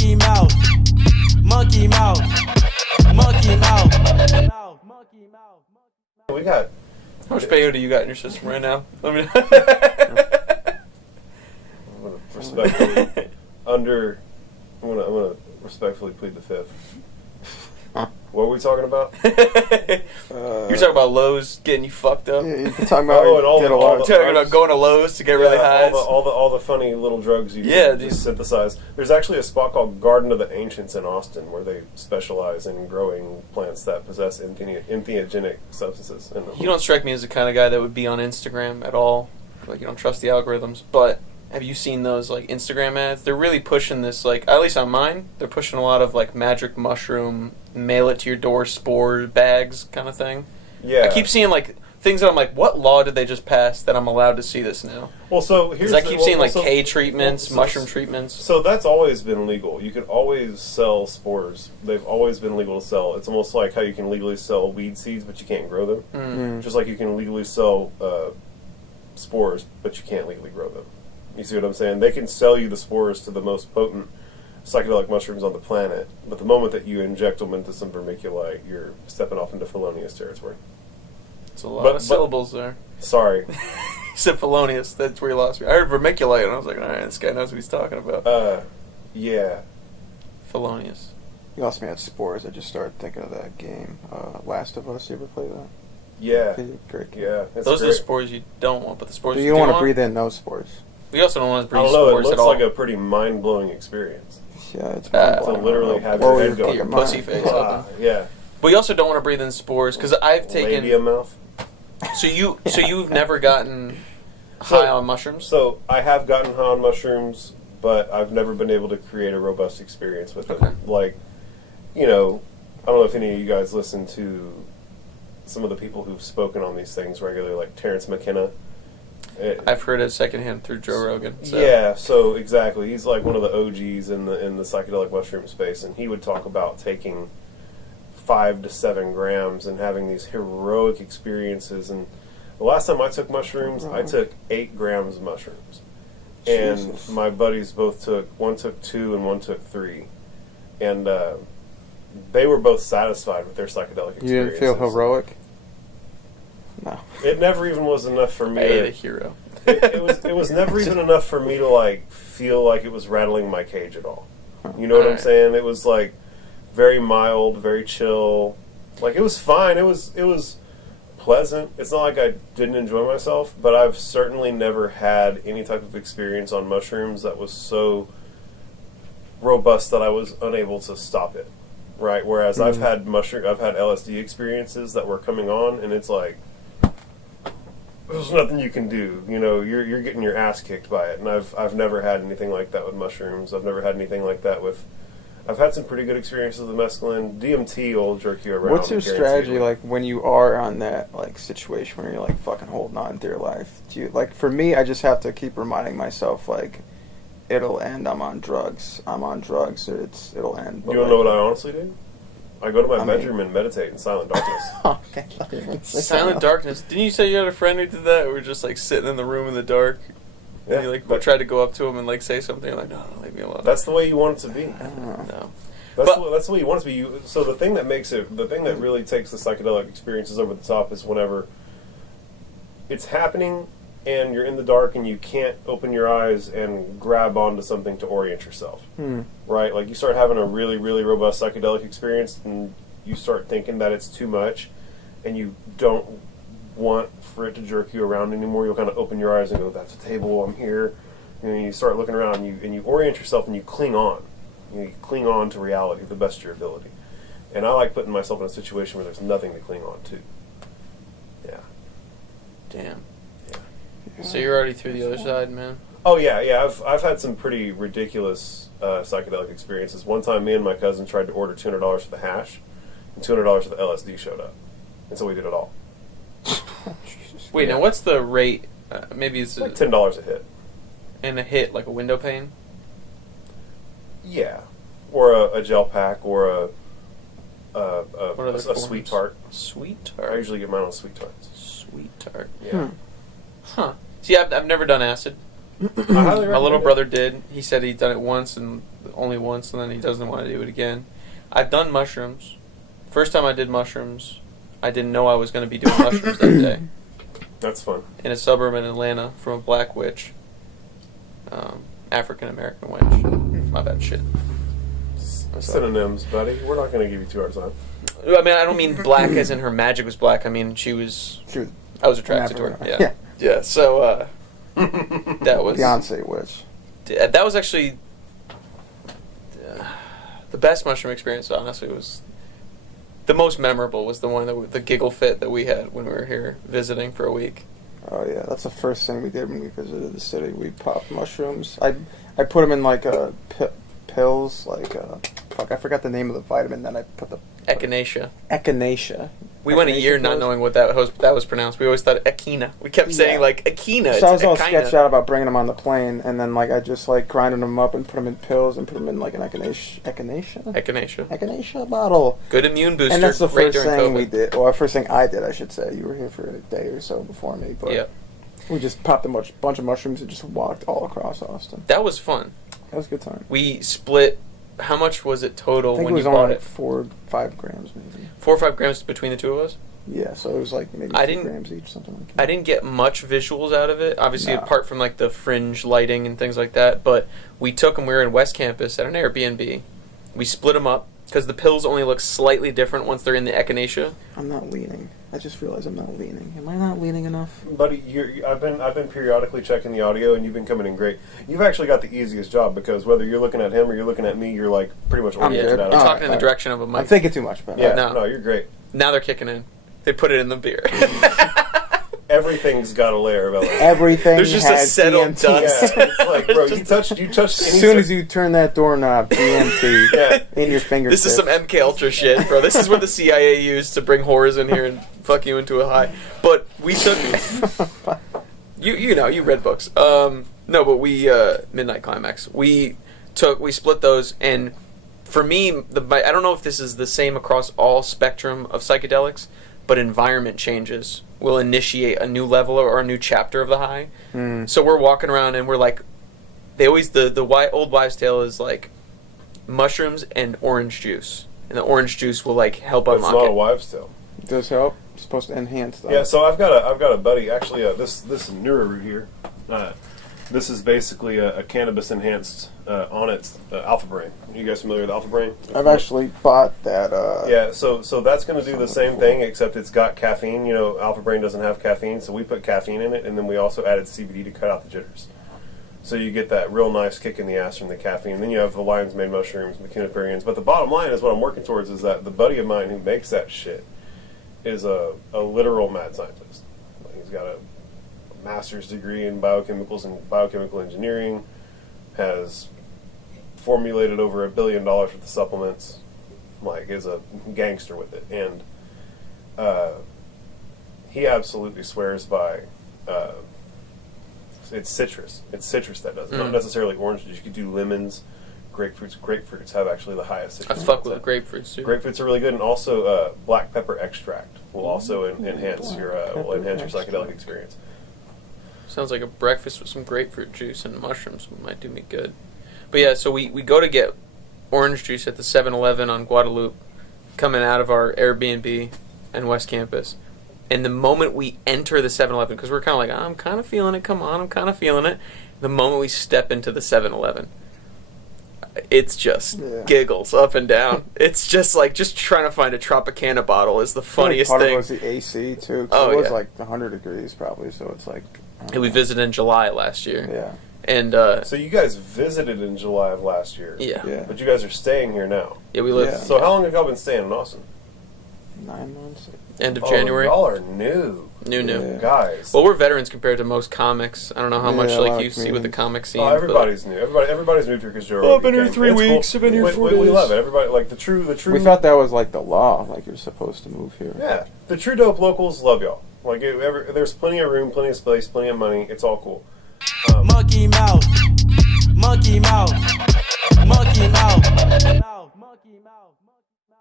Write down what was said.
Monkey mouth. Monkey mouth. Monkey mouth. We got. How much peyote you got in your system right now? Let me. I'm gonna respectfully I'm gonna respectfully plead the fifth. What were we talking about? You're talking about Lowe's getting you fucked up. Yeah, you're talking about talking about going to Lowe's to get really high. All the funny little drugs you can synthesize. There's actually a spot called Garden of the Ancients in Austin where they specialize in growing plants that possess entheogenic substances in them. You don't strike me as the kind of guy that would be on Instagram at all. Like, you don't trust the algorithms. But have you seen those like Instagram ads? They're really pushing this, like, at least on mine, they're pushing a lot of like magic mushroom, mail it to your door spore bags kind of thing. Yeah. I keep seeing like things that I'm like, what law did they just pass that I'm allowed to see this now? Well, so here's I keep seeing like K treatments, mushroom treatments. So that's always been legal. You can always sell spores. They've always been legal to sell. It's almost like how you can legally sell weed seeds, but you can't grow them. Mm. Just like you can legally sell spores, but you can't legally grow them. You see what I'm saying? They can sell you the spores to the most potent psychedelic mushrooms on the planet, but the moment that you inject them into some vermiculite, you're stepping off into felonious territory. It's a lot of syllables there. Sorry. You said felonious. That's where you lost me. I heard vermiculite, and I was like, all right, this guy knows what he's talking about. Yeah. Felonious. You lost me at spores. I just started thinking of that game, Last of Us. You ever play that? Yeah. Great game. Yeah. Those are the spores you don't want, but the spores you don't want to breathe in those spores. We also don't want to breathe spores at all. spores it looks like a pretty mind-blowing experience. Yeah, it's to literally have your head go your pussy face open. Yeah. But you also don't want to breathe in spores, because I've taken... Labia mouth. So you've never gotten high on mushrooms? So I have gotten high on mushrooms, but I've never been able to create a robust experience with them. Like, I don't know if any of you guys listen to some of the people who've spoken on these things regularly, like Terrence McKenna. I've heard it secondhand through Joe Rogan. So. Yeah, so exactly. He's like one of the OGs in the psychedelic mushroom space, and he would talk about taking 5 to 7 grams and having these heroic experiences. And the last time I took mushrooms, I took 8 grams of mushrooms. And my buddies both one took 2 and one took 3. And they were both satisfied with their psychedelic experiences. You didn't feel heroic? No. It never even was enough for me. I ate a hero. It was never even enough for me to like feel like it was rattling my cage at all. You know what I'm saying? It was like very mild, very chill. Like it was fine. It was pleasant. It's not like I didn't enjoy myself, but I've certainly never had any type of experience on mushrooms that was so robust that I was unable to stop it. Right? Whereas I've had LSD experiences that were coming on, and it's like there's nothing you can do. You're getting your ass kicked by it. And I've never had anything like that with mushrooms. I've never had anything like that with. I've had some pretty good experiences with mescaline. DMT will jerk you around. What's your strategy like when you are on that like situation where you're like fucking holding on to your life? Do you like? For me, I just have to keep reminding myself like it'll end. I'm on drugs. Or it'll end. You don't know what I honestly do? I go to my bedroom and meditate in silent darkness. Okay. Silent darkness. Didn't you say you had a friend who did that? We were just like sitting in the room in the dark. Yeah, and you like tried to go up to him and like say something. You're like, no, leave me alone. That's the way you want it to be. No. That's the way you want it to be. So the thing that really takes the psychedelic experiences over the top is whenever it's happening and you're in the dark and you can't open your eyes and grab onto something to orient yourself. Right? Like you start having a really, really robust psychedelic experience and you start thinking that it's too much and you don't want for it to jerk you around anymore. You'll kind of open your eyes and go, that's a table, I'm here. And you start looking around and you orient yourself and you cling on. You cling on to reality the best of your ability. And I like putting myself in a situation where there's nothing to cling on to. Yeah. Damn. So you're already through the other side, man? Oh, yeah. I've had some pretty ridiculous psychedelic experiences. One time, me and my cousin tried to order $200 for the hash, and $200 for the LSD showed up. And so we did it all. Wait, now what's the rate? Maybe it's like $10 a hit. And a hit, like a window pane? Yeah. Or a gel pack, or a sweet tart. Sweet tart? I usually get mine on sweet tarts. Sweet tart. Yeah. Huh. See, I've never done acid. I highly My little recommend brother did. He said he'd done it once and only once, and then he doesn't want to do it again. I've done mushrooms. First time I did mushrooms, I didn't know I was going to be doing mushrooms that day. That's fun. In a suburb in Atlanta from a black witch. African American witch. My bad shit. Synonyms, buddy. We're not going to give you 2 hours on. I mean, I don't mean black as in her magic was black. I mean, I was attracted to her. Yeah. Yeah, so, that was... Beyonce witch. That was actually... the best mushroom experience, honestly, was... The most memorable was the one, the Giggle fit that we had when we were here visiting for a week. Oh yeah, that's the first thing we did when we visited the city. We popped mushrooms. I put them in like pills, like fuck, I forgot the name of the vitamin. Then I put the Echinacea. Echinacea. We went a year not knowing what that was pronounced. We always thought echina. We kept saying like echina. So I was all sketched out about bringing them on the plane, and then like I just like grinded them up and put them in pills and put them in like an echinacea bottle. Good immune booster. And that's the right first during thing COVID. we did. Well, the first thing I did, I should say. You were here for a day or so before me, but yeah. We just popped a bunch of mushrooms and just walked all across Austin. That was fun. That was a good time. We split. How much was it total when you bought only it? like 4 or 5 grams maybe. 4 or 5 grams between the two of us. Yeah, so it was like maybe 2 grams each, something like that. I didn't get much visuals out of it, obviously, No. apart from like the fringe lighting and things like that. But we took them. We were in West Campus at an Airbnb. We split them up because the pills only look slightly different once they're in the echinacea. I'm not leaning. I just realized I'm not leaning. Am I not leaning enough? Buddy, I've been periodically checking the audio, and you've been coming in great. You've actually got the easiest job because whether you're looking at him or you're looking at me, you're like pretty much oriented good. out I'm of talking in the direction of a I'm mic. thinking too much about it. Yeah, No. no, you're great. Now they're kicking in. They put it in the beer. Everything's got a layer of element. Everything There's just a has settled DMT. dust. Yeah, it's like, bro, you touched. As soon as you turn that doorknob, DMT Yeah. in your fingertips. This is some MK Ultra shit, bro. This is what the CIA used to bring horrors in here and fuck you into a high. But we took... you read books. No, but we... Midnight Climax. We split those, and for me, I don't know if this is the same across all spectrum of psychedelics, but environment changes will initiate a new level or a new chapter of the high. So we're walking around and we're like... They always... The old wives' tale is like... mushrooms and orange juice, and the orange juice will like help It's unlock not it. a wives' tale. It does help. It's supposed to enhance that. Yeah, so I've got a buddy. Actually, this newer root here. This is basically a cannabis enhanced on its alpha brain. You guys familiar with alpha brain? I've actually bought that. Yeah, so that's going to do the same thing, except it's got caffeine. You know, alpha brain doesn't have caffeine, so we put caffeine in it, and then we also added CBD to cut out the jitters. So you get that real nice kick in the ass from the caffeine. And then you have the lion's mane mushrooms and the cuniperians. But the bottom line is what I'm working towards is that the buddy of mine who makes that shit is a literal mad scientist. He's got a master's degree in biochemicals and biochemical engineering, has formulated over $1 billion worth of supplements, like is a gangster with it. And he absolutely swears by... it's citrus. It's citrus that does it. Not necessarily orange juice. You could do lemons, grapefruits. Grapefruits have actually the highest citrus. I fuck with the grapefruits too. Grapefruits are really good, and also black pepper extract will also enhance your psychedelic experience. Sounds like a breakfast with some grapefruit juice and mushrooms might do me good. But yeah, so we go to get orange juice at the 7-Eleven on Guadalupe, coming out of our Airbnb and West Campus. And the moment we enter the 7-Eleven, because we're kind of like, I'm kind of feeling it, come on, I'm kind of feeling it. The moment we step into the 7-Eleven, it's just giggles up and down. It's just like, just trying to find a Tropicana bottle is the funniest part thing. of it was the AC too. Oh, it was yeah. like 100 degrees probably, so it's like... And we visited in July last year. Yeah. And, So you guys visited in July of last year. yeah. But you guys are staying here now. Yeah, we live Yeah. So how long have y'all been staying in Austin? 9 months. end of January. Y'all are new. New. Yeah. Guys. Well, we're veterans compared to most comics. I don't know how much Yeah, a lot like you of see with the comic scene. Oh, everybody's new. Everybody's moved here because Joe Rogan I've been here came. 3 It's cool. weeks. I've been here 4 We days. love it. Everybody, like the true. We thought that was like the law, like you're supposed to move here. Yeah, the true dope locals love y'all. Like there's plenty of room, plenty of space, plenty of money. It's all cool. Monkey mouth, monkey mouth, monkey mouth, monkey mouth.